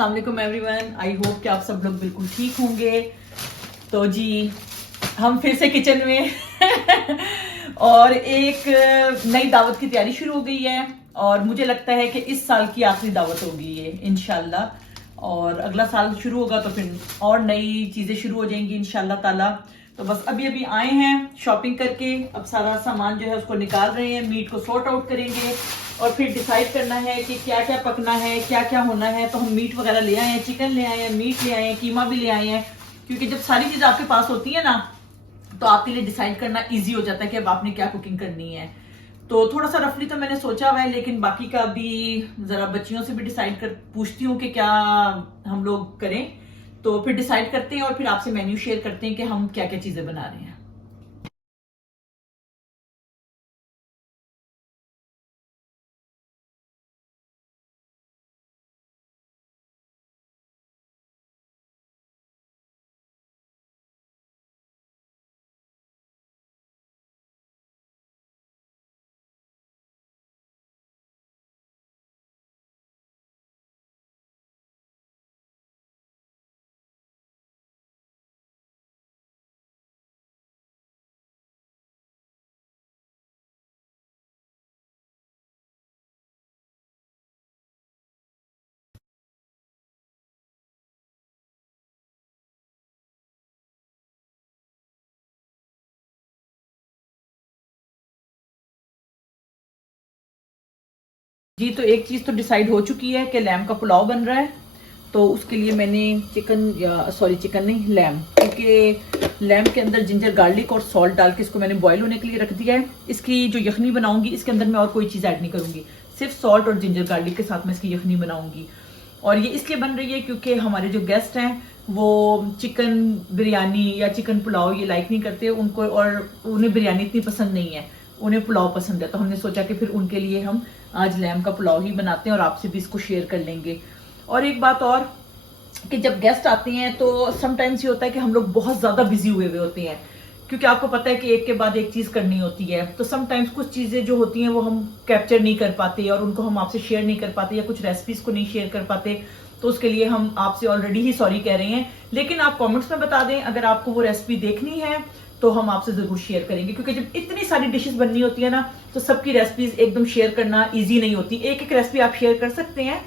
अस्सलाम वालेकुम everyone. I hope कि आप सब लोग बिल्कुल ठीक होंगे। तो जी हम फिर से किचन में और एक नई दावत की तैयारी शुरू हो गई है और मुझे लगता है कि इस साल की आखिरी दावत होगी ये इंशाल्लाह। और अगला साल शुरू होगा तो फिर और नई चीजें शुरू हो जाएंगी इंशाल्लाह ताला। तो बस अभी अभी आए हैं शॉपिंग करके, अब सारा सामान जो है उसको निकाल रहे हैं, मीट को सॉर्ट आउट करेंगे और फिर डिसाइड करना है कि क्या क्या पकना है, क्या क्या होना है। तो हम मीट वगैरह ले आए हैं, चिकन ले आए हैं, मीट ले आए हैं, कीमा भी ले आए हैं, क्योंकि जब सारी चीज आपके पास होती है ना तो आपके लिए डिसाइड करना इजी हो जाता है कि अब आपने क्या कुकिंग करनी है। तो थोड़ा सा रफली तो मैंने सोचा हुआ है, लेकिन बाकी का भी जरा बच्चियों से भी डिसाइड कर पूछती हूँ कि क्या हम लोग करें, तो फिर डिसाइड करते हैं और फिर आपसे मेन्यू शेयर करते हैं कि हम क्या क्या चीजें बना रहे हैं। जी तो एक चीज तो डिसाइड हो चुकी है कि लैम का पुलाव बन रहा है। तो उसके लिए मैंने चिकन नहीं, लैम, क्योंकि लैम के अंदर जिंजर गार्लिक और सॉल्ट डाल के इसको मैंने बॉईल होने के लिए रख दिया है। इसकी जो यखनी बनाऊंगी इसके अंदर मैं और कोई चीज ऐड नहीं करूंगी, सिर्फ सॉल्ट और जिंजर गार्लिक के साथ मैं इसकी यखनी बनाऊंगी। और ये इसलिए बन रही है क्योंकि हमारे जो गेस्ट हैं वो चिकन बिरयानी या चिकन पुलाव ये लाइक नहीं करते उनको, और उन्हें बिरयानी इतनी पसंद नहीं है, उन्हें पुलाव पसंद है। तो हमने सोचा कि फिर उनके लिए हम आज लैम का पुलाव ही बनाते हैं और आपसे भी इसको शेयर कर लेंगे। और एक बात और कि जब गेस्ट आते हैं तो समटाइम्स ये होता है कि हम लोग बहुत ज्यादा बिजी हुए हुए होते हैं, क्योंकि आपको पता है कि एक के बाद एक चीज करनी होती है। तो समटाइम्स कुछ चीजें जो होती हैं वो हम कैप्चर नहीं कर पाते और उनको हम आपसे शेयर नहीं कर पाते, या कुछ रेसिपीज को नहीं शेयर कर पाते। तो उसके लिए हम आपसे ऑलरेडी ही सॉरी कह रहे हैं, लेकिन आप कमेंट्स में बता दें अगर आपको वो रेसिपी देखनी है तो हम आपसे जरूर शेयर करेंगे, क्योंकि जब इतनी सारी डिशेस बननी होती है ना तो सबकी रेसिपीज एकदम शेयर करना इजी नहीं होती। एक एक रेसिपी आप शेयर कर सकते हैं,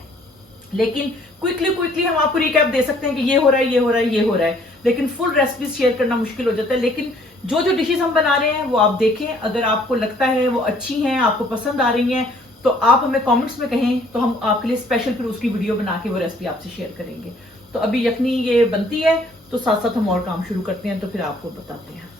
लेकिन क्विकली हम आपको रिकैप दे सकते हैं कि ये हो रहा है, ये हो रहा है, ये हो रहा है, लेकिन फुल रेसिपीज शेयर करना मुश्किल हो जाता है। लेकिन जो जो डिशेस हम बना रहे हैं वो आप देखें, अगर आपको लगता है वो अच्छी हैं, आपको पसंद आ रही हैं, तो आप हमें कमेंट्स में कहें तो हम आपके लिए स्पेशल फिर उसकी वीडियो बना के वो रेसिपी आपसे शेयर करेंगे। तो अभी यखनी ये बनती है तो साथ साथ हम और काम शुरू करते हैं, तो फिर आपको बताते हैं।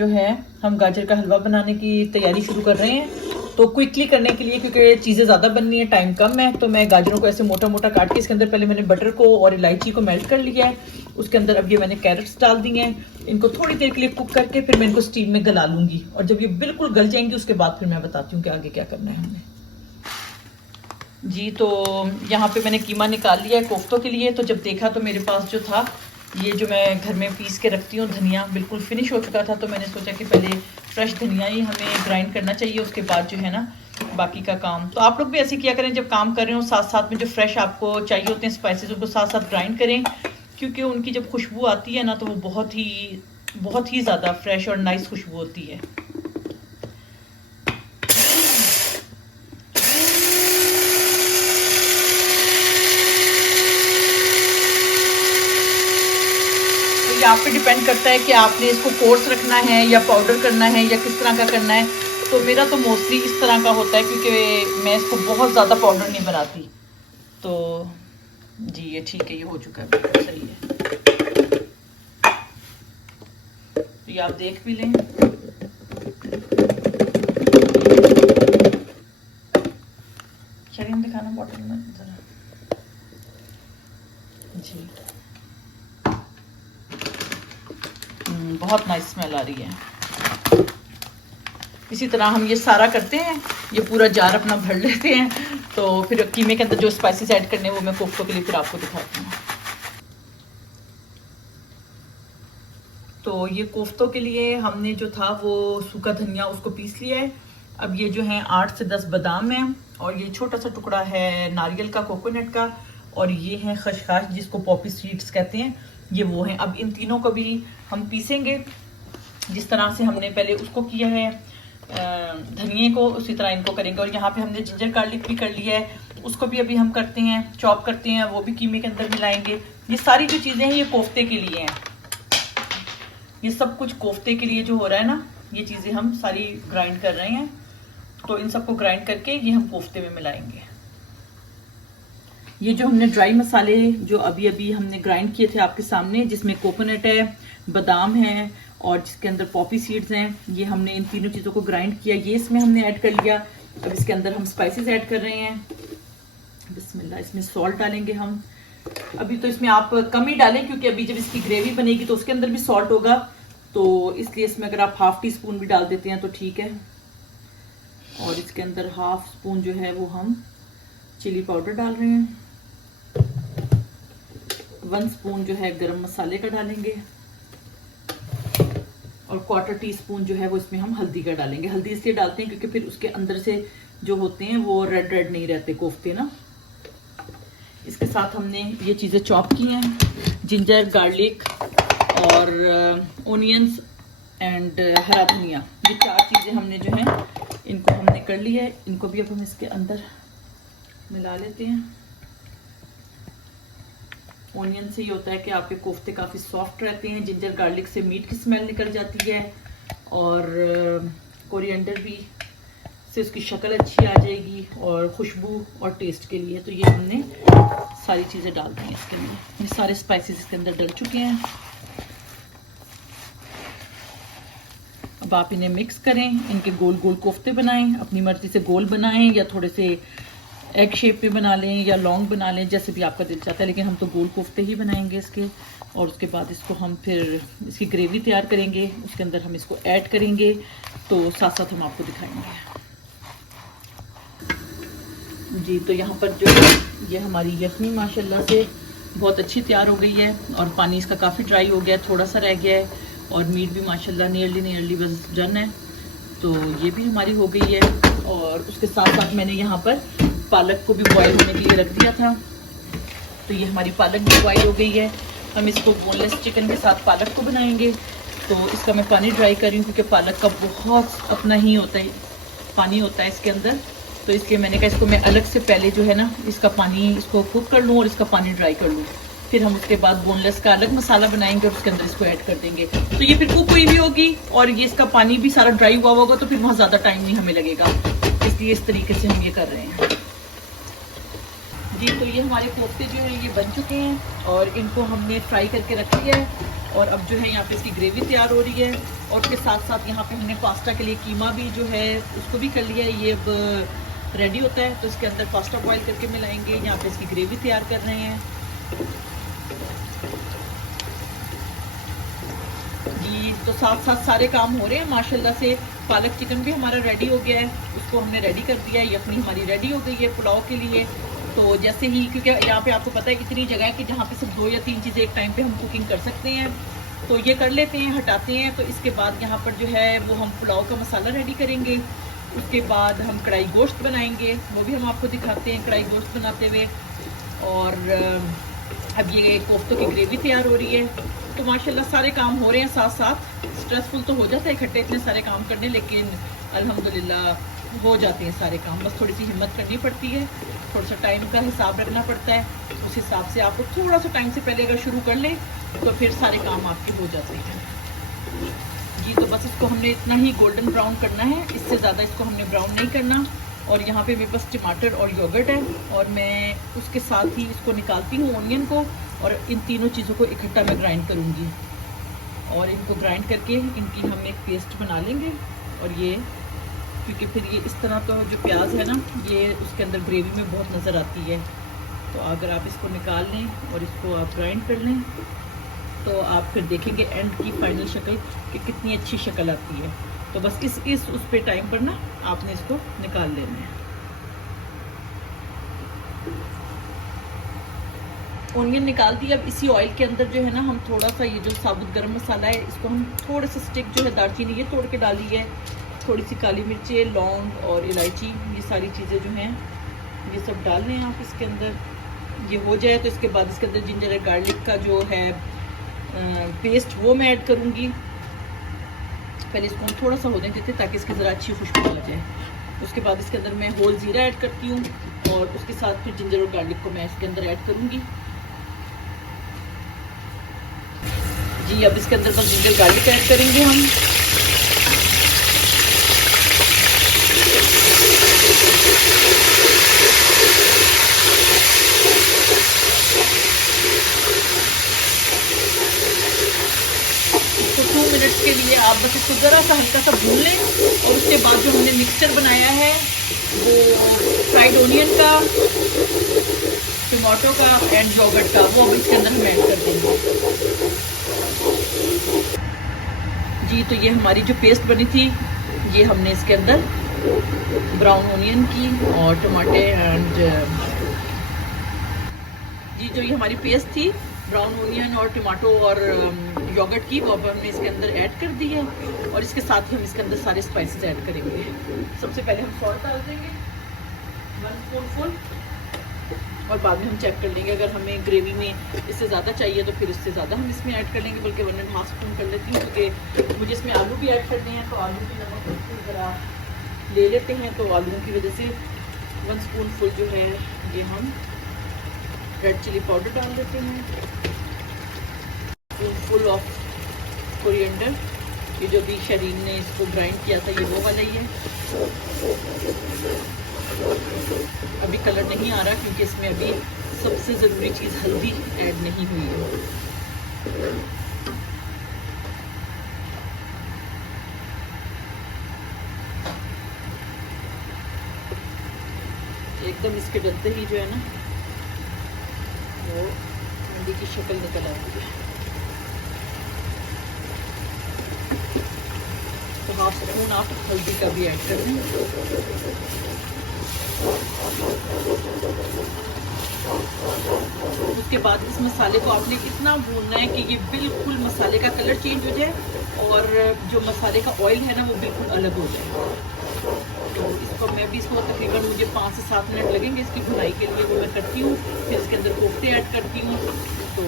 जो है हम गाजर का हलवा बनाने की तैयारी शुरू कर रहे हैं। तो क्विकली करने के लिए, क्योंकि चीज़ें ज़्यादा बननी है, टाइम कम है, तो मैं गाजरों को ऐसे मोटा मोटा काट के इसके अंदर पहले मैंने बटर को और इलायची को मेल्ट कर लिया है। उसके अंदर अब ये मैंने कैरेट्स डाल दी हैं, इनको थोड़ी देर के लिए कुक करके फिर मैं इनको स्टीम में गला लूंगी। और जब ये बिल्कुल गल जाएंगी उसके बाद फिर मैं बताती हूँ कि आगे क्या करना है हमें। जी तो यहाँ पे मैंने कीमा निकाल लिया है कोफ्तों के लिए। तो जब देखा तो मेरे पास जो था, ये जो मैं घर में पीस के रखती हूँ धनिया, बिल्कुल फिनिश हो चुका था। तो मैंने सोचा कि पहले फ्रेश धनिया ही हमें ग्राइंड करना चाहिए, उसके बाद जो है ना बाकी का काम। तो आप लोग भी ऐसे किया करें, जब काम कर रहे हो साथ साथ में जो फ्रेश आपको चाहिए होते हैं स्पाइसेस, उनको साथ साथ ग्राइंड करें, क्योंकि उनकी जब खुशबू आती है ना तो वो बहुत ही ज़्यादा फ्रेश और नाइस खुशबू होती है। आप पे डिपेंड करता है कि आपने इसको कोर्स रखना है या पाउडर करना है या किस तरह का करना है। तो मेरा तो मोस्टली इस तरह का होता है, क्योंकि मैं इसको बहुत ज़्यादा पाउडर नहीं बनाती। तो जी ये ठीक है, ये हो चुका है, बिल्कुल सही है। तो ये आप देख भी लें। शरीर दिखाना बॉटल में जरा। जी बहुत नाइस स्मेल आ रही है। इसी तरह हम ये सारा करते हैं, ये पूरा जार अपना भर लेते हैं। तो फिर कीमे के अंदर जो स्पाइसेस ऐड करने हैं वो मैं कोफ्तों के लिए फिर आपको दिखाती हूँ। तो ये कोफ्तों के लिए हमने जो था वो सूखा धनिया उसको पीस लिया है। अब ये जो है 8 से 10 बादाम है, और ये छोटा सा टुकड़ा है नारियल का, कोकोनट का, और ये है खसखस जिसको पॉपी सीड्स कहते हैं, ये वो हैं। अब इन तीनों को भी हम पीसेंगे जिस तरह से हमने पहले उसको किया है धनिए को, उसी तरह इनको करेंगे। और यहाँ पे हमने जिंजर गार्लिक भी कर लिया है, उसको भी अभी हम करते हैं, चॉप करते हैं, वो भी कीमे के अंदर मिलाएंगे। ये सारी जो चीज़ें हैं ये कोफ्ते के लिए हैं, ये सब कुछ कोफ्ते के लिए जो हो रहा है ना, ये चीज़ें हम सारी ग्राइंड कर रहे हैं। तो इन सबको ग्राइंड करके ये हम कोफ्ते में मिलाएंगे। ये जो हमने ड्राई मसाले जो अभी अभी हमने ग्राइंड किए थे आपके सामने, जिसमें कोकोनट है, बादाम है और जिसके अंदर पॉपी सीड्स हैं, ये हमने इन तीनों चीज़ों को ग्राइंड किया, ये इसमें हमने ऐड कर लिया। अब इसके अंदर हम स्पाइसेस ऐड कर रहे हैं। बिस्मिल्लाह, इसमें सॉल्ट डालेंगे हम। अभी तो इसमें आप कम ही डालें क्योंकि अभी जब इसकी ग्रेवी बनेगी तो उसके अंदर भी सॉल्ट होगा, तो इसलिए इसमें अगर आप ½ टीस्पून भी डाल देते हैं तो ठीक है। और इसके अंदर ½ स्पून जो है वो हम चिली पाउडर डाल रहे हैं। 1 स्पून जो है गरम मसाले का डालेंगे, और ½ टीस्पून जो है वो इसमें हम हल्दी का डालेंगे। हल्दी इसलिए डालते हैं क्योंकि फिर उसके अंदर से जो होते हैं वो रेड रेड नहीं रहते कोफ्ते ना। इसके साथ हमने ये चीज़ें चॉप की हैं, जिंजर गार्लिक और ओनियंस एंड हरा धनिया, ये 4 चीज़ें हमने जो है इनको हमने कर लिया है। इनको भी अब हम इसके अंदर मिला लेते हैं। ओनियन से ये होता है कि आपके कोफ्ते काफ़ी सॉफ्ट रहते हैं, जिंजर गार्लिक से मीट की स्मेल निकल जाती है, और कोरिएंडर भी से उसकी शक्ल अच्छी आ जाएगी और खुशबू और टेस्ट के लिए। तो ये हमने सारी चीज़ें डाल दी हैं इसके अंदर, ये सारे स्पाइसेस इसके अंदर डल चुके हैं। अब आप इन्हें मिक्स करें, इनके गोल गोल कोफ्ते बनाएं, अपनी मर्जी से गोल बनाएं या थोड़े से एग शेप में बना लें या लॉन्ग बना लें, जैसे भी आपका दिल चाहता है, लेकिन हम तो गोल कोफ्ते ही बनाएंगे इसके। और उसके बाद इसको हम फिर इसकी ग्रेवी तैयार करेंगे, उसके अंदर हम इसको ऐड करेंगे, तो साथ साथ हम आपको दिखाएंगे जी। तो यहाँ पर जो ये हमारी यखनी माशाल्लाह से बहुत अच्छी तैयार हो गई है, और पानी इसका काफ़ी ड्राई हो गया है, थोड़ा सा रह गया है, और मीट भी माशाल्लाह नियरली बस डन है। तो ये भी हमारी हो गई है। और उसके साथ साथ मैंने यहाँ पर पालक को भी बॉयल होने के लिए रख दिया था, तो ये हमारी पालक भी बॉयल हो गई है। हम इसको बोनलेस चिकन के साथ पालक को बनाएंगे। तो इसका मैं पानी ड्राई कर रही हूँ क्योंकि पालक का बहुत अपना ही होता है, पानी होता है इसके अंदर, तो इसलिए मैंने कहा इसको मैं अलग से पहले जो है ना इसका पानी इसको कुक कर लूँ और इसका पानी ड्राई कर लूँ, फिर हम उसके बाद बोनलेस का अलग मसाला बनाएंगे और उसके अंदर इसको ऐड कर देंगे। तो ये फिर कुक हुई भी होगी और ये इसका पानी भी सारा ड्राई हुआ होगा, तो फिर वहाँ ज़्यादा टाइम नहीं हमें लगेगा, इसलिए इस तरीके से हम ये कर रहे हैं जी। तो ये हमारे कोफ्ते जो हैं ये बन चुके हैं और इनको हमने फ्राई करके रख लिया है, और अब जो है यहाँ पे इसकी ग्रेवी तैयार हो रही है, और उसके साथ साथ यहाँ पे हमने पास्ता के लिए कीमा भी जो है उसको भी कर लिया है, ये अब रेडी होता है। तो इसके अंदर पास्ता बॉईल करके मिलाएंगे, यहाँ पे इसकी ग्रेवी तैयार कर रहे हैं जी। तो साथ साथ सारे काम हो रहे हैं माशाल्लाह से। पालक चिकन भी हमारा रेडी हो गया है, उसको हमने रेडी कर दिया है। यखनी हमारी रेडी हो गई है पुलाव के लिए। तो जैसे ही, क्योंकि यहाँ पे आपको पता है इतनी जगह है कि जहाँ पे सिर्फ 2 या 3 चीज़ें एक टाइम पे हम कुकिंग कर सकते हैं, तो ये कर लेते हैं, हटाते हैं। तो इसके बाद यहाँ पर जो है वो हम पुलाव का मसाला रेडी करेंगे। उसके बाद हम कढ़ाई गोश्त बनाएंगे, वो भी हम आपको दिखाते हैं कढ़ाई गोश्त बनाते हुए। और अब ये कोफ्तों की ग्रेवी तैयार हो रही है। तो माशाल्लाह सारे काम हो रहे हैं साथ साथ। स्ट्रेसफुल तो हो जाता है इकट्ठे इतने सारे काम करने, लेकिन अल्हम्दुलिल्लाह हो जाते हैं सारे काम। बस थोड़ी सी हिम्मत करनी पड़ती है, थोड़ा सा टाइम का हिसाब रखना पड़ता है। उस हिसाब से आपको थोड़ा सा टाइम से पहले अगर शुरू कर लें तो फिर सारे काम आपके हो जाते हैं जी। तो बस इसको हमने इतना ही गोल्डन ब्राउन करना है, इससे ज़्यादा इसको हमने ब्राउन नहीं करना। और यहाँ पे मेरे पास टमाटर और योगर्ट है, और मैं उसके साथ ही इसको निकालती हूँ ओनियन को, और इन तीनों चीज़ों को इकट्ठा मैं ग्राइंड करूँगी, और इनको ग्राइंड करके इनकी हम एक पेस्ट बना लेंगे। और ये क्योंकि फिर ये इस तरह तो जो प्याज है ना ये उसके अंदर ग्रेवी में बहुत नज़र आती है, तो अगर आप इसको निकाल लें और इसको आप ग्राइंड कर लें तो आप फिर देखेंगे एंड की फाइनल शक्ल कि कितनी अच्छी शक्ल आती है। तो बस इस उस पे टाइम पर ना आपने इसको निकाल लेना है। ऑनियन निकाल दिया। अब इसी ऑयल के अंदर जो है ना हम थोड़ा सा ये जो साबुत गरम मसाला है इसको हम थोड़े से स्टिक जो है दालचीनी ये तोड़ के डाली है, थोड़ी सी काली मिर्चें, लौंग और इलायची, ये सारी चीज़ें जो हैं ये सब डाल लें आप इसके अंदर। ये हो जाए तो इसके बाद इसके अंदर जिंजर एंड गार्लिक का जो है पेस्ट वो मैं ऐड करूँगी। पहले इसको हम थोड़ा सा होने देते ताकि इसकी ज़रा अच्छी खुशबू आ जाए। उसके बाद इसके अंदर मैं होल ज़ीरा ऐड करती हूँ और उसके साथ फिर जिंजर और गार्लिक को मैं इसके अंदर ऐड करूँगी। जी अब इसके अंदर बस जिंजर गार्लिक ऐड करेंगे हम। तो 2 मिनट्स के लिए आप बस इसको ज़रा सा हल्का सा भून लें और उसके बाद जो हमने मिक्सचर बनाया है वो फ्राइड ओनियन का, टमाटो का एंड योगर्ट का, वो अब इसके अंदर हम ऐड कर देंगे। जी तो ये हमारी जो पेस्ट बनी थी ये हमने इसके अंदर ब्राउन ओनियन की और टमाटे एंड जी जो ये हमारी पेस्ट थी ब्राउन ओनियन और टमाटो और योगर्ट की वो अब हमने इसके अंदर ऐड कर दी है और इसके साथ ही हम इसके अंदर सारे स्पाइसेस ऐड करेंगे। सबसे पहले हम सॉल्ट डाल देंगे 1 स्पूनफुल और बाद में हम चेक कर लेंगे, अगर हमें ग्रेवी में इससे ज़्यादा चाहिए तो फिर इससे ज़्यादा हम इसमें ऐड कर लेंगे, बल्कि 1.5 स्पून कर लेती हूँ क्योंकि मुझे इसमें आलू भी ऐड करने हैं। तो आलू की नमक ज़रा ले लेते हैं, तो आलूओं की वजह से 1 स्पूनफुल जो है ये हम रेड चिली पाउडर डाल देते हैं, स्पूनफुल ऑफ कोरिएंडर, ये जो भी शरीन ने इसको ग्राइंड किया था ये वो वाला ही है। अभी कलर नहीं आ रहा क्योंकि इसमें अभी सबसे ज़रूरी चीज़ हल्दी ऐड नहीं हुई है। एकदम इसके डलते ही जो है ना वो हंडी की शक्ल निकल आती है। तो 1/2 स्पून आप हल्दी का भी ऐड कर दें। उसके बाद इस मसाले को आपने इतना भूनना है कि ये बिल्कुल मसाले का कलर चेंज हो जाए और जो मसाले का ऑयल है ना वो बिल्कुल अलग हो जाए। तो इसको इसको तकरीबन मुझे 5 से 7 मिनट लगेंगे इसकी भुनाई के लिए, वो मैं करती हूँ। फिर इसके अंदर कोफ्ते ऐड करती हूँ। तो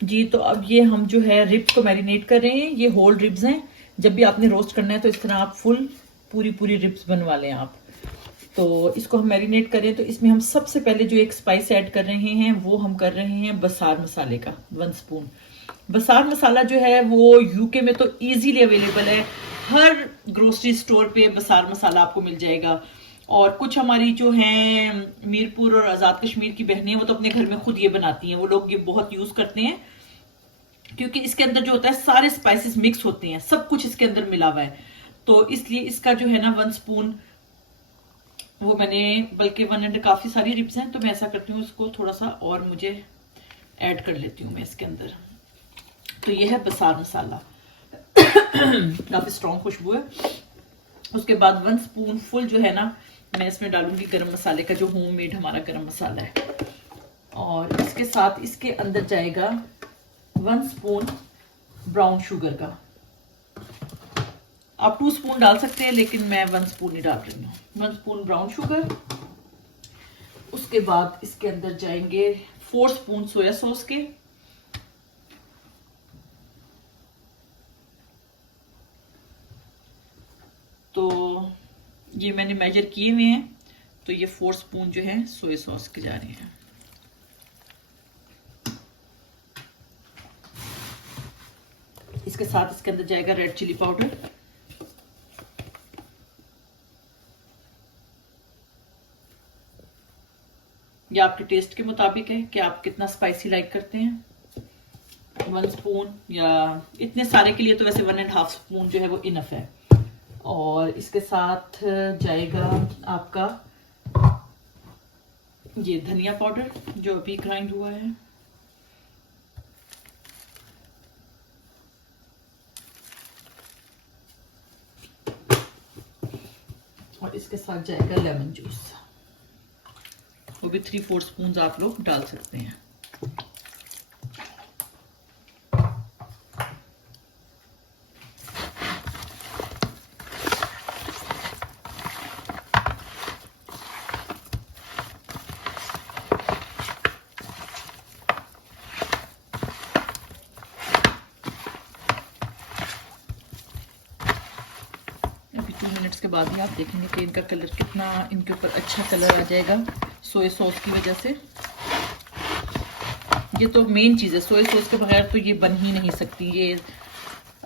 जी तो अब ये हम जो है रिब्स को मैरिनेट कर रहे हैं। ये होल रिब्स हैं। जब भी आपने रोस्ट करना है तो इस तरह आप पूरी रिब्स बनवा लें आप। तो इसको हम मैरिनेट करें तो इसमें हम सबसे पहले जो एक स्पाइस ऐड कर रहे हैं वो हम कर रहे हैं बसार मसाले का 1 स्पून। बसार मसाला जो है वो यूके में तो इजीली अवेलेबल है, हर ग्रोसरी स्टोर पे बसार मसाला आपको मिल जाएगा। और कुछ हमारी जो हैं मीरपुर और आज़ाद कश्मीर की बहनें वो तो अपने घर में खुद ये बनाती हैं, वो लोग ये बहुत यूज करते हैं क्योंकि इसके अंदर जो होता है सारे स्पाइसेस मिक्स होते हैं, सब कुछ इसके अंदर मिला हुआ है। तो इसलिए इसका जो है ना 1 स्पून वो मैंने, बल्कि 1 काफी सारी रिब्स हैं तो मैं ऐसा करती हूँ उसको थोड़ा सा और मुझे ऐड कर लेती हूँ मैं इसके अंदर। तो ये है बसार मसाला काफी स्ट्रॉन्ग खुशबू है। उसके बाद 1 स्पून फुल जो है ना मैं इसमें डालूंगी गरम मसाले का, जो होममेड हमारा गरम मसाला है। और इसके साथ इसके अंदर जाएगा 1 स्पून ब्राउन शुगर का। आप 2 स्पून डाल सकते हैं लेकिन मैं 1 स्पून ही डाल रही हूँ। 1 स्पून ब्राउन शुगर। उसके बाद इसके अंदर जाएंगे 4 स्पून सोया सॉस के। तो ये मैंने मेजर किए हुए हैं, तो ये 4 स्पून जो है सोया सॉस के जा रहे हैं। इसके साथ इसके अंदर जाएगा रेड चिली पाउडर। ये आपके टेस्ट के मुताबिक है कि आप कितना स्पाइसी लाइक करते हैं। 1 स्पून या इतने सारे के लिए तो वैसे 1.5 स्पून जो है वो इनफ है। और इसके साथ जाएगा आपका ये धनिया पाउडर जो अभी ग्राइंड हुआ है। इसके साथ जाएगा लेमन जूस, वो भी 3/4 स्पून आप लोग डाल सकते हैं। अभी 2 मिनट्स के बाद ही आप देखेंगे कि इनका कलर कितना, इनके ऊपर अच्छा कलर आ जाएगा सोया सॉस की वजह से। ये तो मेन चीज़ है, सोया सॉस के बगैर तो ये बन ही नहीं सकती। ये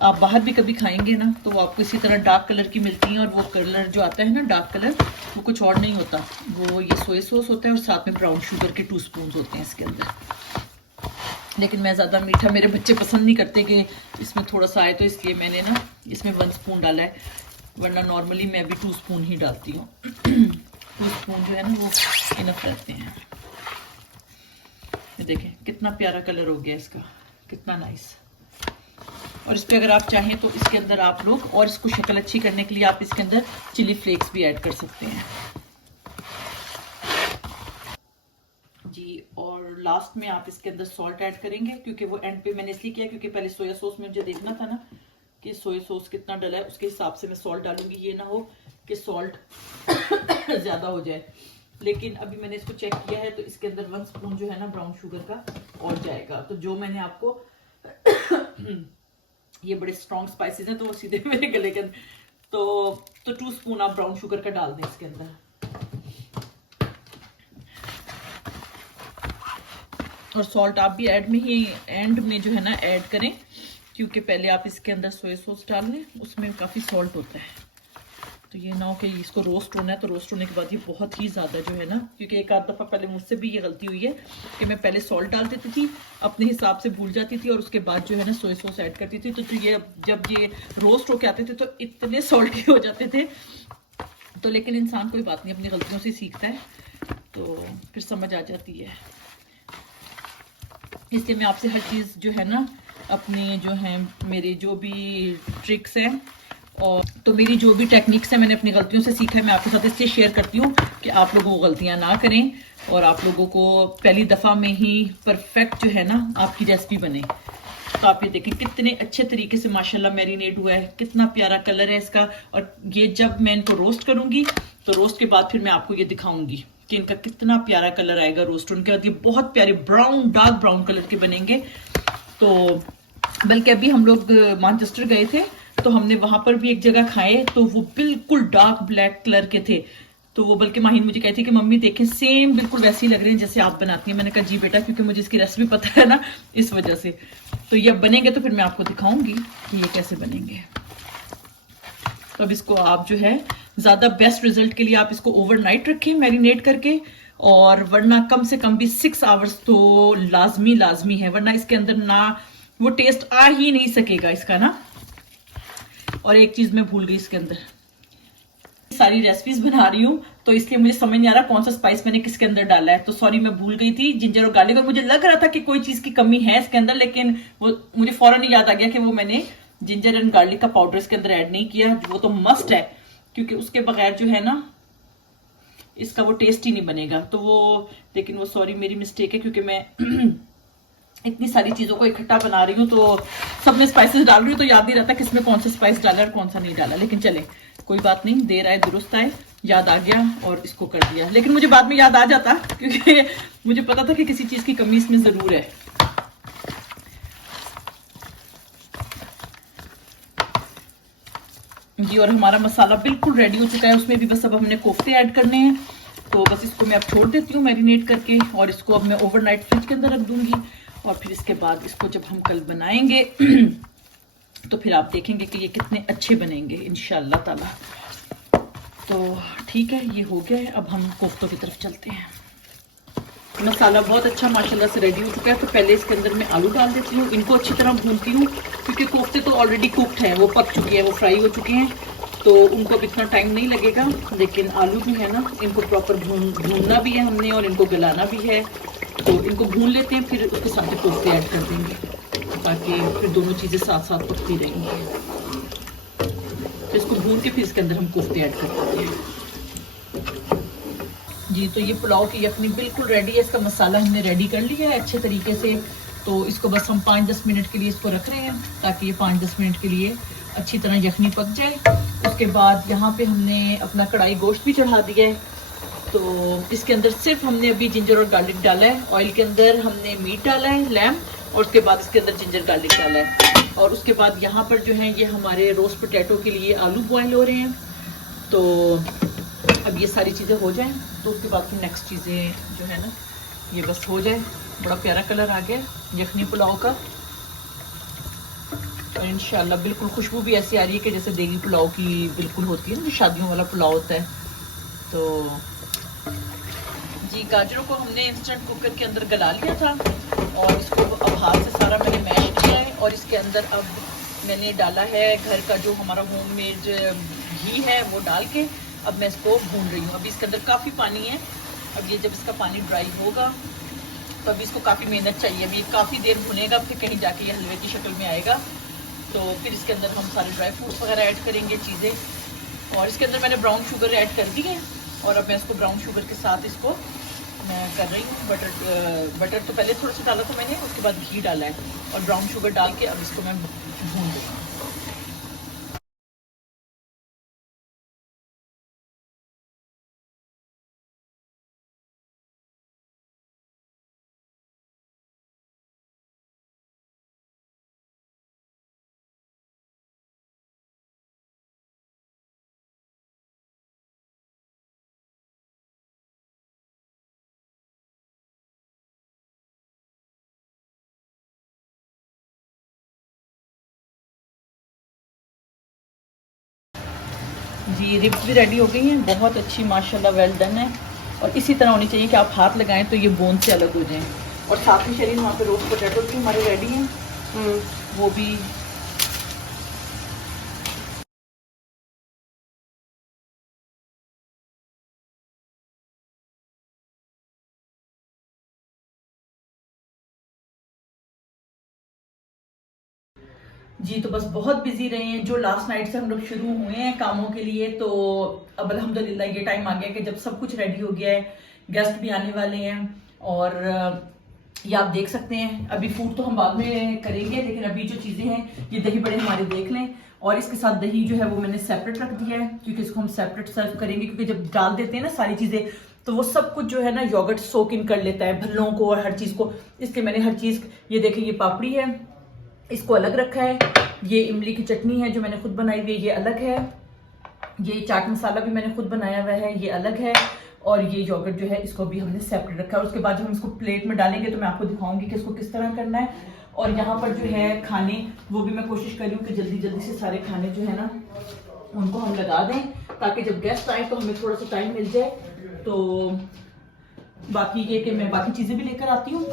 आप बाहर भी कभी खाएंगे ना तो वो आपको इसी तरह डार्क कलर की मिलती है, और वो कलर जो आता है ना डार्क कलर, वो कुछ और नहीं होता, वो ये सोया सॉस होता है और साथ में ब्राउन शुगर के 2 स्पून होते हैं इसके अंदर। लेकिन मैं ज़्यादा मीठा, मेरे बच्चे पसंद नहीं करते कि इसमें थोड़ा सा आए, तो इसलिए मैंने ना इसमें 1 स्पून डाला है, वरना नॉर्मली मैं भी 2 स्पून ही डालती हूँ। 2 स्पून जो है ना वो इनफ रहते हैं। ये देखें कितना प्यारा कलर हो गया इसका, कितना नाइस। और इस पर अगर आप चाहें तो इसके अंदर आप लोग, और इसको शक्ल अच्छी करने के लिए आप इसके अंदर चिली फ्लेक्स भी ऐड कर सकते हैं जी। और लास्ट में आप इसके अंदर सॉल्ट ऐड करेंगे, क्योंकि वो एंड पे मैंने इसलिए किया क्योंकि पहले सोया सॉस में मुझे देखना था ना कि सोया सॉस कितना डला है, उसके हिसाब से मैं सॉल्ट डालूंगी, ये ना हो कि सॉल्ट ज़्यादा हो जाए। लेकिन अभी मैंने इसको चेक किया है तो इसके अंदर 1 स्पून जो है ना ब्राउन शुगर का और जाएगा। तो जो मैंने आपको ये बड़े स्ट्रॉन्ग स्पाइसेस हैं तो वो सीधे मेरे गले के अंदर, तो 2 स्पून आप ब्राउन शुगर का डाल दें इसके अंदर। और सॉल्ट आप भी एंड में जो है ना ऐड करें, क्योंकि पहले आप इसके अंदर सोया सॉस डाल लें, उसमें काफ़ी सॉल्ट होता है। तो ये ना हो कि इसको रोस्ट होना है, तो रोस्ट होने के बाद ये बहुत ही ज़्यादा जो है ना, क्योंकि एक आध दफ़ा पहले मुझसे भी ये गलती हुई है कि मैं पहले सॉल्ट डाल देती थी, अपने हिसाब से भूल जाती थी, और उसके बाद जो है ना सोया सॉस ऐड करती थी, तो ये जब ये रोस्ट होके आते थे तो इतने सॉल्टी हो जाते थे। तो लेकिन इंसान कोई बात नहीं, अपनी गलतियों से सीखता है, तो फिर समझ आ जाती है। इसलिए मैं आपसे हर चीज़ जो है ना, अपने जो है मेरे जो भी ट्रिक्स हैं और तो मेरी जो भी टेक्निक्स हैं, मैंने अपनी गलतियों से सीखा है, मैं आपके साथ इसलिए शेयर करती हूँ कि आप लोगों को गलतियाँ ना करें और आप लोगों को पहली दफ़ा में ही परफेक्ट जो है ना आपकी रेसिपी बने। तो आप ये देखें कितने अच्छे तरीके से माशाल्लाह मैरिनेट हुआ है, कितना प्यारा कलर है इसका। और ये जब मैं इनको रोस्ट करूँगी तो रोस्ट के बाद फिर मैं आपको ये दिखाऊंगी कि इनका कितना प्यारा कलर आएगा रोस्ट होने के बाद। ये बहुत प्यारे ब्राउन, डार्क ब्राउन कलर के बनेंगे। तो बल्कि अभी हम लोग मैनचेस्टर गए थे तो हमने वहां पर भी एक जगह खाए, तो वो बिल्कुल डार्क ब्लैक कलर के थे। तो वो बल्कि माहिन मुझे कहती कि मम्मी देखें सेम बिल्कुल वैसे ही लग रहे हैं जैसे आप बनाती हैं। मैंने कहा जी बेटा, क्योंकि मुझे इसकी रेसिपी पता है ना, इस वजह से। तो ये अब बनेंगे तो फिर मैं आपको दिखाऊंगी कि ये कैसे बनेंगे। तो अब इसको आप जो है ज़्यादा बेस्ट रिजल्ट के लिए आप इसको ओवरनाइट रखें मैरिनेट करके, और वरना कम से कम भी 6 आवर्स तो लाजमी है, वरना इसके अंदर ना वो टेस्ट आ ही नहीं सकेगा इसका ना। और एक चीज़ मैं भूल गई, इसके अंदर सारी रेसिपीज बना रही हूँ तो इसलिए मुझे समझ नहीं आ रहा कौन सा स्पाइस मैंने किसके अंदर डाला है। तो सॉरी, मैं भूल गई थी जिंजर और गार्लिक, और मुझे लग रहा था कि कोई चीज़ की कमी है इसके अंदर, लेकिन वो मुझे फौरन याद आ गया कि वो मैंने जिंजर एंड गार्लिक का पाउडर इसके अंदर ऐड नहीं किया। वो तो मस्ट है, क्योंकि उसके बगैर जो है ना इसका वो टेस्ट ही नहीं बनेगा। तो वो, लेकिन वो सॉरी मेरी मिस्टेक है, क्योंकि मैं इतनी सारी चीज़ों को इकट्ठा बना रही हूँ तो सब में स्पाइसेस डाल रही हूँ, तो याद नहीं रहता किसमें कौन सा स्पाइस डाला और कौन सा नहीं डाला। लेकिन चले कोई बात नहीं, देर आए दुरुस्त आए, याद आ गया और इसको कर दिया। लेकिन मुझे बाद में याद आ जाता, क्योंकि मुझे पता था कि किसी चीज़ की कमी इसमें ज़रूर है। जी, और हमारा मसाला बिल्कुल रेडी हो चुका है। उसमें भी बस अब हमने कोफ्ते ऐड करने हैं, तो बस इसको मैं अब छोड़ देती हूँ मैरिनेट करके, और इसको अब मैं ओवरनाइट फ्रिज के अंदर रख दूंगी। और फिर इसके बाद इसको जब हम कल बनाएंगे तो फिर आप देखेंगे कि ये कितने अच्छे बनेंगे इंशाल्लाह ताला। तो ठीक है, ये हो गया है। अब हम कोफ्तों की तरफ चलते हैं। मसाला बहुत अच्छा माशाल्लाह से रेडी हो चुका है। तो पहले इसके अंदर मैं आलू डाल देती हूँ, इनको अच्छी तरह भूनती हूँ, क्योंकि कोफ्ते तो ऑलरेडी कुक्ड हैं, वो पक चुके हैं, वो फ्राई हो चुके हैं, तो उनको अब इतना टाइम नहीं लगेगा। लेकिन आलू भी है ना, इनको प्रॉपर भूनना भी है हमने और इनको गलाना भी है। तो इनको भून लेते हैं, फिर उसके साथ कोफ्ते ऐड कर देंगे, ताकि फिर दोनों चीज़ें साथ साथ पकती रहेंगी। तो इसको भून के फिर इसके अंदर हम कोफ्ते ऐड कर देते हैं। जी तो ये पुलाव की यखनी बिल्कुल रेडी है। इसका मसाला हमने रेडी कर लिया है अच्छे तरीके से। तो इसको बस हम 5-10 मिनट के लिए इसको रख रहे हैं ताकि ये 5-10 मिनट के लिए अच्छी तरह यखनी पक जाए। उसके बाद यहाँ पे हमने अपना कढ़ाई गोश्त भी चढ़ा दिया है। तो इसके अंदर सिर्फ हमने अभी जिंजर और गार्लिक डाला है। ऑयल के अंदर हमने मीट डाला है लैम, और उसके बाद इसके अंदर जिंजर गार्लिक डाला है। और उसके बाद यहाँ पर जो है ये हमारे रोस्ट पोटैटो के लिए आलू बॉयल हो रहे हैं। तो अब ये सारी चीज़ें हो जाएं तो उसके बाद फिर नेक्स्ट चीज़ें जो है ना ये बस हो जाए। बड़ा प्यारा कलर आ गया यखनी पुलाव का, और इंशाल्लाह बिल्कुल खुशबू भी ऐसी आ रही है कि जैसे देगी पुलाव की बिल्कुल होती है ना, जो शादियों वाला पुलाव होता है। तो जी गाजरों को हमने इंस्टेंट कुकर के अंदर गला लिया था और इसको अब हाथ से सारा मैंने मैश किया है। और इसके अंदर अब मैंने डाला है घर का जो हमारा होममेड घी है वो डाल के अब मैं इसको भून रही हूँ। अभी इसके अंदर काफ़ी पानी है। अब ये जब इसका पानी ड्राई होगा तो अभी इसको काफ़ी मेहनत चाहिए। अभी काफ़ी देर भुनेगा फिर कहीं जाके ये हलवे की शक्ल में आएगा। तो फिर इसके अंदर हम सारे ड्राई फ्रूट्स वगैरह ऐड करेंगे चीज़ें। और इसके अंदर मैंने ब्राउन शुगर ऐड कर दी है और अब मैं इसको ब्राउन शुगर के साथ इसको मैं कर रही हूँ। बटर तो पहले थोड़ा सा डाला था मैंने, उसके बाद घी डाला है और ब्राउन शुगर डाल के अब इसको मैं भून दूँगी। जी रिब्स भी रेडी हो गई हैं, बहुत अच्छी माशाल्लाह वेल डन है। और इसी तरह होनी चाहिए कि आप हाथ लगाएं तो ये बोन से अलग हो जाएं। और साथ में शरीर वहाँ पे रोस्ट पोटैटो भी हमारे रेडी हैं, वो भी। जी तो बस बहुत बिजी रहे हैं। जो लास्ट नाइट से हम लोग शुरू हुए हैं कामों के लिए, तो अब अल्हम्दुलिल्लाह ये टाइम आ गया कि जब सब कुछ रेडी हो गया है, गेस्ट भी आने वाले हैं। और ये आप देख सकते हैं, अभी फूड तो हम बाद में करेंगे, लेकिन अभी जो चीज़ें हैं ये दही बड़े हमारे देख लें। और इसके साथ दही जो है वो मैंने सेपरेट रख दिया है क्योंकि इसको हम सेपरेट सर्व करेंगे, क्योंकि जब डाल देते हैं ना सारी चीज़ें तो वो सब कुछ जो है ना योगर्ट सोक इन कर लेता है भल्लों को और हर चीज़ को। इसलिए मैंने हर चीज़, ये देखें ये पापड़ी है इसको अलग रखा है, ये इमली की चटनी है जो मैंने खुद बनाई हुई है ये अलग है, ये चाट मसाला भी मैंने खुद बनाया हुआ है ये अलग है, और ये योगर्ट जो है इसको भी हमने सेपरेट रखा है। उसके बाद जब हम इसको प्लेट में डालेंगे तो मैं आपको दिखाऊंगी कि इसको किस तरह करना है। और यहाँ पर जो है खाने, वो भी मैं कोशिश कर रही हूँ कि जल्दी जल्दी से सारे खाने जो है ना उनको हम लगा दें ताकि जब गेस्ट आए तो हमें थोड़ा सा टाइम मिल जाए। तो बाकी ये कि मैं बाकी चीज़ें भी लेकर आती हूँ।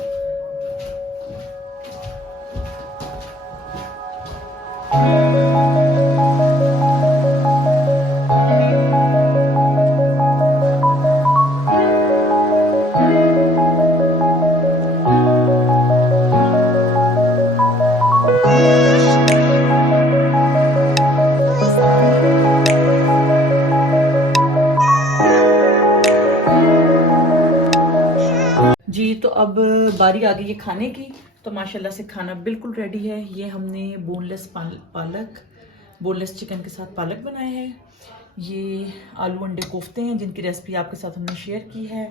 जी तो अब बारी आ गई है खाने की। तो माशाल्लाह से खाना बिल्कुल रेडी है। ये हमने बोनलेस बोनलेस चिकन के साथ पालक बनाया है। ये आलू अंडे कोफ्ते हैं जिनकी रेसिपी आपके साथ हमने शेयर की है।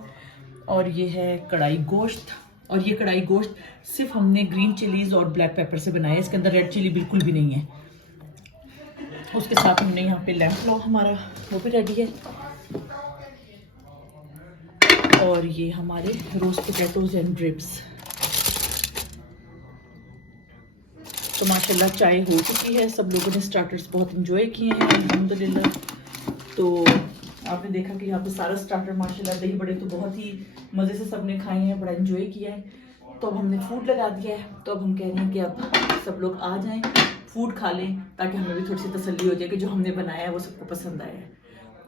और ये है कढ़ाई गोश्त, और ये कढ़ाई गोश्त सिर्फ हमने ग्रीन चिलीज और ब्लैक पेपर से बनाया है, इसके अंदर रेड चिली बिल्कुल भी नहीं है। उसके साथ हमने यहाँ पे लैम्प पुलाव हमारा वो भी रेडी है। और ये हमारे रोस्ट पोटैटोज एंड रिब्स। तो माशाल्लाह चाय हो चुकी है, सब लोगों ने स्टार्टर्स बहुत इंजॉय किए हैं अल्हम्दुलिल्लाह। तो आपने देखा कि यहाँ पे सारा स्टार्टर माशाल्लाह, दही बड़े तो बहुत ही मज़े से सबने खाए हैं, बड़ा इंजॉय किया है। तो अब हमने फूड लगा दिया है, तो अब हम कह रहे हैं कि अब सब लोग आ जाएं, फूड खा लें ताकि हमें भी थोड़ी सी तसल्ली हो जाए कि जो हमने बनाया है वो सबको पसंद आया है।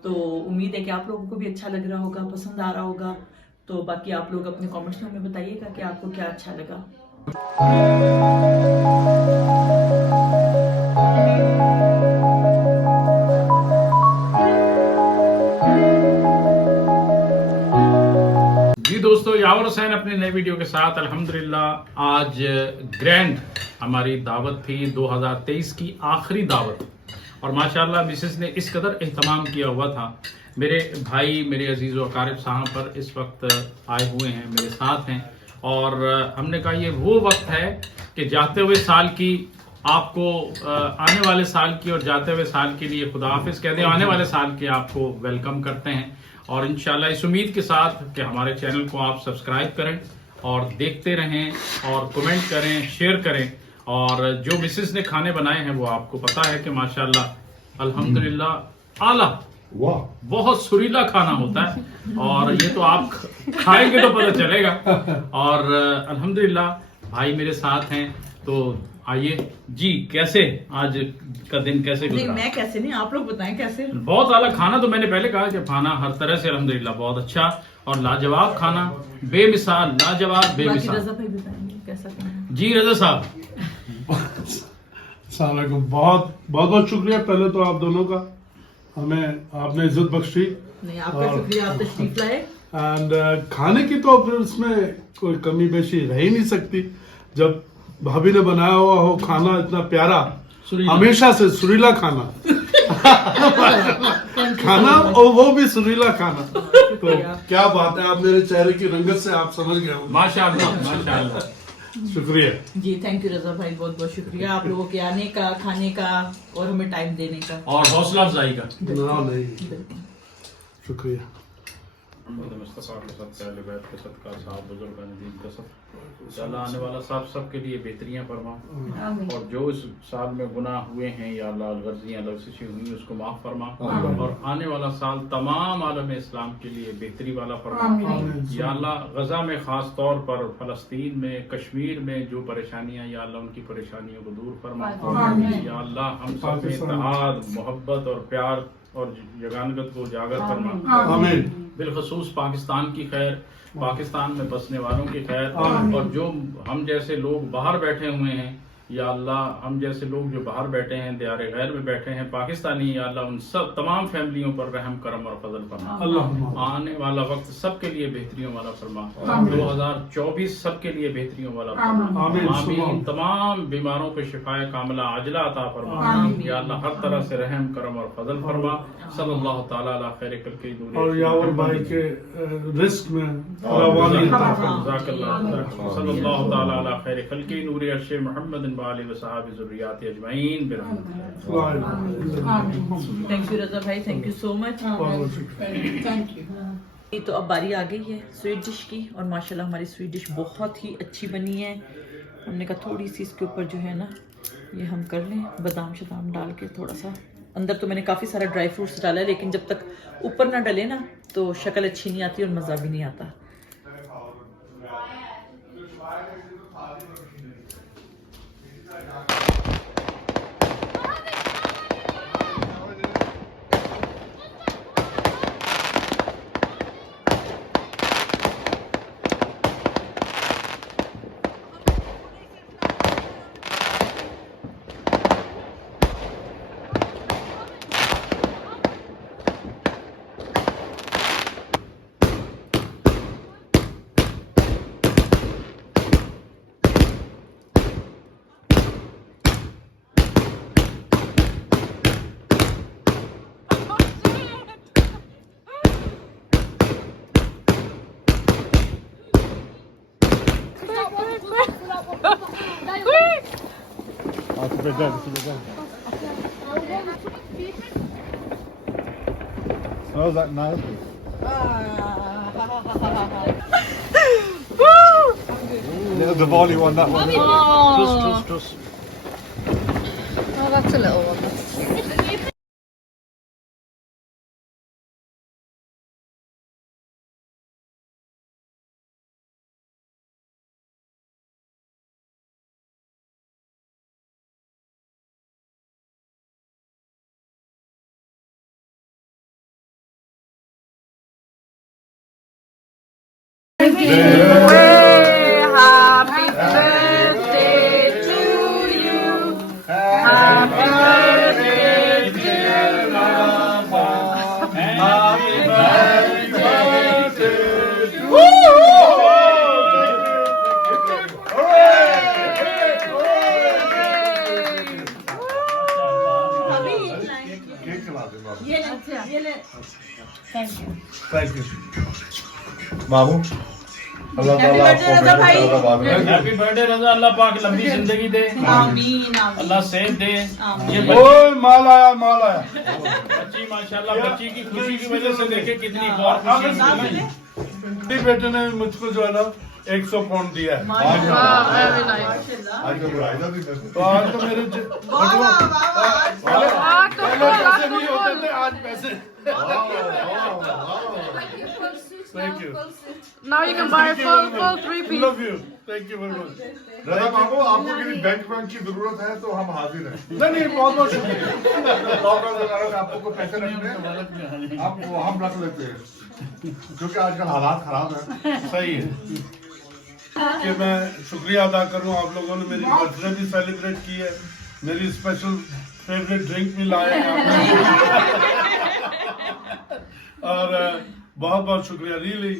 तो उम्मीद है कि आप लोगों को भी अच्छा लग रहा होगा, पसंद आ रहा होगा। तो बाकी आप लोग अपने कमेंट्स में हमें बताइएगा कि आपको क्या अच्छा लगा। यावर हुसैन अपनी नई वीडियो के साथ। अल्हम्दुलिल्लाह आज ग्रैंड हमारी दावत थी 2023 की आखिरी दावत, और माशाल्लाह मिसेस ने इस कदर एहतमाम किया हुआ था। मेरे भाई मेरे अजीज़ व अकारिब साहब पर इस वक्त आए हुए हैं, मेरे साथ हैं, और हमने कहा ये वो वक्त है कि जाते हुए साल की आपको आने वाले साल की और जाते हुए साल के लिए खुदा हाफिज कह दें, आने वाले साल के आपको वेलकम करते हैं। और इंशाल्लाह इस उम्मीद के साथ कि हमारे चैनल को आप सब्सक्राइब करें और देखते रहें और कमेंट करें, शेयर करें। और जो मिसेस ने खाने बनाए हैं वो आपको पता है कि माशाल्लाह अल्हम्दुलिल्लाह आला बहुत सुरीला खाना होता है, और ये तो आप खाएंगे तो पता चलेगा। और अल्हम्दुलिल्लाह भाई मेरे साथ हैं, तो आइए जी, कैसे आज का दिन कैसे गुजरा? नहीं, मैं कैसे नहीं, आप लोग बताएं कैसे। बहुत आला खाना, तो मैंने पहले कहा कि खाना हर तरह से अल्हम्दुलिल्लाह बहुत अच्छा और लाजवाब खाना, बेमिसाल, लाजवाब, बेमिसाल। रजा भाई बताएंगे कैसा खाना। जी रजा साहब, बहुत बहुत शुक्रिया पहले तो आप दोनों का, हमें आपने इज्जत बख्शी। नहीं, आपका शुक्रिया, आप तशरीफ लाए। एंड खाने की तो फिर इसमें कोई कमी बेशी रह ही नहीं सकती। जब भाभी ने बनाया हुआ हो खाना इतना प्यारा, हमेशा से सुरीला खाना खाना और वो भी सुरीला खाना, तो क्या बात है। आप मेरे चेहरे की रंगत से आप समझ गए हो। माशाअल्लाह माशाअल्लाह। शुक्रिया जी, थैंक यू रजा भाई, बहुत बहुत शुक्रिया आप लोगों के आने का, खाने का और हमें टाइम देने का और हौसला अफजाई का। नहीं, शुक्रिया। आने वाला साहब सबके लिए बेहतरियां फरमा, और जो इस साल में गुनाह हुए हैं या अल्लाह गर्जियां लफ्ज़िशें हुई उसको माफ फरमा, और आने वाला साल तमाम आलम इस्लाम के लिए बेहतरी वाला फरमा। या अल्लाह गजा में खास तौर पर फलस्तीन में, कश्मीर में जो परेशानियां, या अल्लाह उनकी परेशानियों को दूर फरमा। या अल्लाह हम सब में इत्तेहाद, मोहब्बत और प्यार और यगानगत को उजागर फरमा। बिलखसूस पाकिस्तान की खैर, पाकिस्तान में बसने वालों की खैर, और जो हम जैसे लोग बाहर बैठे हुए हैं, या अल्लाह हम जैसे लोग जो बाहर बैठे हैं, दियारे गैर में बैठे हैं पाकिस्तानी, या अल्लाह उन सब तमाम फैमिलियों पर रहम करम और फजल फरमा। आने वाला वक्त सबके लिए बेहतरियों वाला फरमा। 2024 सबके लिए बेहतरियों वाला फरमा। आमीन। तमाम बीमारों पे शिफाए कामला आजला अता फरमा। या अल्लाह हर तरह से रहम करम और फजल फरमा। सल्लल्लाहु तआला अला खैर कल्कि नूर, और यावर भाई के रिस्क में रवानी सल्लल्लाहु तआला अला खैर कल्कि नूर अर्श मोहम्मद वाले वसहाबी ज़ुर्रियात अजमईन बिरहमतिक। थैंक यू रजा भाई, thank you so much, thank you. तो अब बारी आ गई है स्वीट डिश की, और माशाल्लाह हमारी स्वीट डिश बहुत ही अच्छी बनी है। हमने कहा थोड़ी सी इसके ऊपर जो है ना ये हम कर लें, बादाम शदाम डाल के थोड़ा सा। अंदर तो मैंने काफ़ी सारा ड्राई फ्रूट्स डाला है, लेकिन जब तक ऊपर ना डले ना तो शक्ल अच्छी नहीं आती और मज़ा भी नहीं आता। Smells like nice. Little Diwali one, that one. Trust. Oh, that's a little one. That's cute. Happy birthday to you. Happy birthday dear Mama. Happy birthday to you. Thank you. Thank you. मामू अल्लाह Happy ताला birthday, आपको रजा भाई। Happy birthday रजा, अल्लाह पाक लंबी जिंदगी दे, आमीन आमीन। अल्लाह सेहत दे। आमीन। ये ओए माल आया माल आया। बच्ची माशाल्लाह, बच्ची की खुशी की वजह से देखे कितनी गौर खुशी साथ हुई। में मेरे बेटे ने मुझको जो है ना 100 पाउंड दिया है। Very nice. माशाल्लाह। आज तो बुराई ना भी तो आज तो मेरे वाह वाह वाह वाह। पहले पैसे नहीं होते थे, आज पैसे। Thank you. Now you can buy a full 3-piece. Love you. Thank you very much. Raza मामू, आपको किसी बैंक की जरूरत है तो हम हाजिर हैं। नहीं बहुत बहुत शुक्रिया। लॉकडाउन वगैरह में आपको कोई पैसे रखने हैं, आप वो हम रख लेते हैं, क्योंकि आजकल हालात खराब हैं। सही है कि मैं शुक्रिया अदा करूं, आप लोगों ने मेरी बर्थडे भी सेलिब्रेट की है, मेरी स्पेशल फेवरेट ड्रिंक भी लाए हैं और बहुत बहुत शुक्रिया। रियली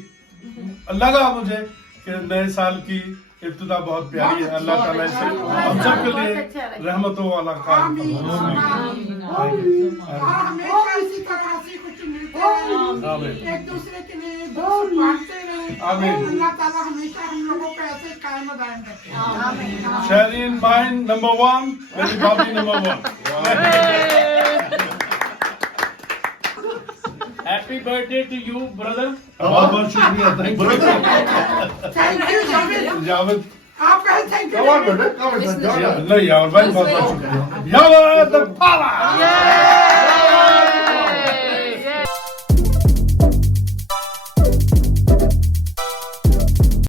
लगा मुझे कि नए साल की इब्तिदा बहुत प्यारी है। अल्लाह ताला इसे हम सब के लिए रहमतों वाला काम हमेशा इसी तरह हंसी खुशी मिलते रहे, एक दूसरे के लिए दोस्त बांटते रहे। आमीन। अल्लाह ताला हमेशा हम लोगों को ऐसे कायम दायम रखे। शहरीन माइन नंबर 1, मेरी भाभी number 1। Happy birthday to you brother. बहुत बहुत शुक्रिया। Thank you thank you Javed, Javed. आप कहें थैंक Come on, यू। बेटे, come on, come on। नहीं यार भाई बहुत बहुत शुक्रिया। यावेद पाला।